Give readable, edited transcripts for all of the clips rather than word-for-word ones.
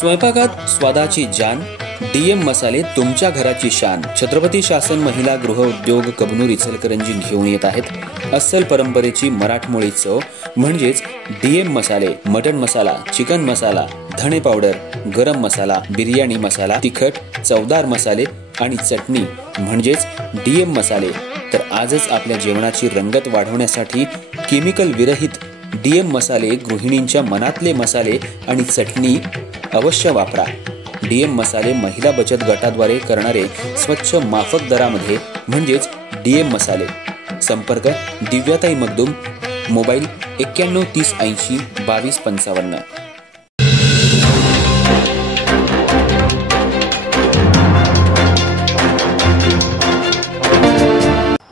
स्वयंपाकात स्वादाची जान, डीएम मसाले तुमच्या घराची शान। छत्रपती शासन महिला गृह उद्योग कबनूर इचलकरंजी घेऊन येत आहेत अस्सल परंपरेची मराठमोळी चव म्हणजेच डीएम मसाले। मटन मसाला, चिकन मसाला, धणे पावडर, गरम मसाला, बिर्याणी मसाला, तिखट चवदार मसाले आणि चटणी म्हणजेच डीएम मसाले। तर आजच आपल्या जेवणाची रंगत वाढवण्यासाठी केमिकल विरहित डीएम मसाले, गृहिणींच्या मनातले मसाले आणि चटणी अवश्य वापरा। डीएम मसाले महिला बचत गटाद्वारे करणारे स्वच्छ माफक दरामध्ये म्हणजेच डीएम मसाले। संपर्क दिव्याताई मगदूम, मोबाईल 91 30 80 22 55।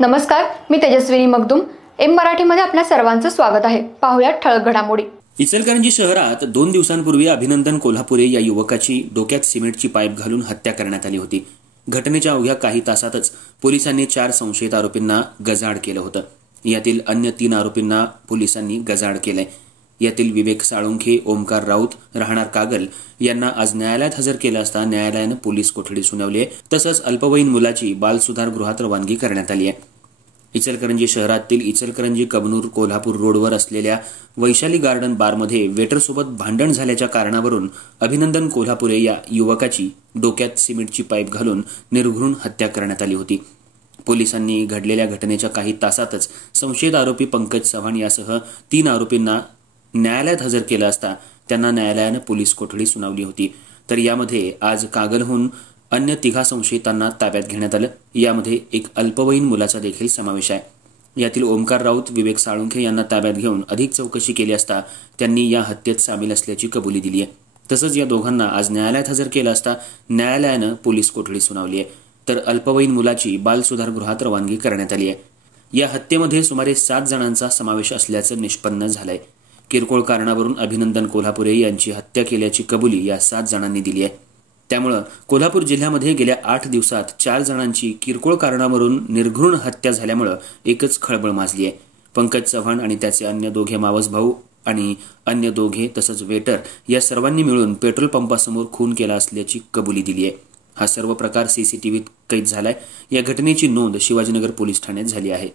नमस्कार, मी तेजस्विनी मगदूम। एम मराठीमध्ये आपल्या सर्वांचं स्वागत आहे। पाहूया ठळक घडामोडी। इचलकरंजी शहरात 2 दिवसांपूर्वी अभिनंदन कोल्हापुरे या युवकाची डोक्यात सिमेंटची पाईप घालून हत्या करण्यात आली होती। घटनेच्या अवघ्या काही तासातच पोलिसांनी 4 संशयित आरोपींना गजाआड केलं होतं। यातील अन्य 3 आरोपींना पोलिसांनी गजाआड केलंय। यातील विवेक साळुंखे, ओमकार राऊत, राहणार कागल यांना आज न्यायालयात हजर केलं असता न्यायालयानं पोलीस कोठडी सुनावली आहे। तसंच अल्पवयीन मुलाची बालसुधार गृहात रवानगी करण्यात आली आहे। इचलकरंजी शहरातील इचलकरंजी कबनूर कोल्हापूर रोडवर असलेल्या वैशाली गार्डन बारमध्ये वेटरसोबत भांडण झाल्याच्या कारणावरून अभिनंदन कोल्हापुरे या युवकाची डोक्यात सिमेंटची पाईप घालून निर्घृण हत्या करण्यात आली होती। पोलिसांनी घडलेल्या घटनेच्या काही तासातच संशयित आरोपी पंकज चव्हाण यासह 3 आरोपींना न्यायालयात हजर केलं असता त्यांना न्यायालयानं पोलीस कोठडी सुनावली होती। तर यामध्ये आज कागलहून अन्य 3 संशयितांना ताब्यात घेण्यात आलं। यामध्ये एक अल्पवयीन मुलाचा देखील समावेश आहे। यातील ओमकार राऊत, विवेक साळुंखे यांना ताब्यात घेऊन अधिक चौकशी केली असता त्यांनी या हत्येत सामील असल्याची कबुली दिली आहे। तसंच या दोघांना आज न्यायालयात हजर केलं असता न्यायालयानं पोलीस कोठडी सुनावली आहे। तर अल्पवयीन मुलाची बालसुधार गृहात रवानगी करण्यात आली आहे। या हत्येमध्ये सुमारे 7 जणांचा समावेश असल्याचं निष्पन्न झालंय। किरकोळ कारणावरून अभिनंदन कोल्हापुरे यांची हत्या केल्याची कबुली या 7 जणांनी दिली आहे। त्यामुळे कोल्हापूर जिल्ह्यामध्ये गेल्या 8 दिवसात 4 जणांची किरकोळ कारणावरून निर्घृण हत्या झाल्यामुळे एकच खळबळ माजली आहे। पंकज चव्हाण आणि त्याचे अन्य 2 मावस भाऊ आणि अन्य 2 तसंच वेटर या सर्वांनी मिळून पेट्रोल पंपासमोर खून केला असल्याची कबुली दिली आहे। हा सर्व प्रकार सीसीटीव्हीत कैद झालाय। या घटनेची नोंद शिवाजीनगर पोलीस ठाण्यात झाली आहे।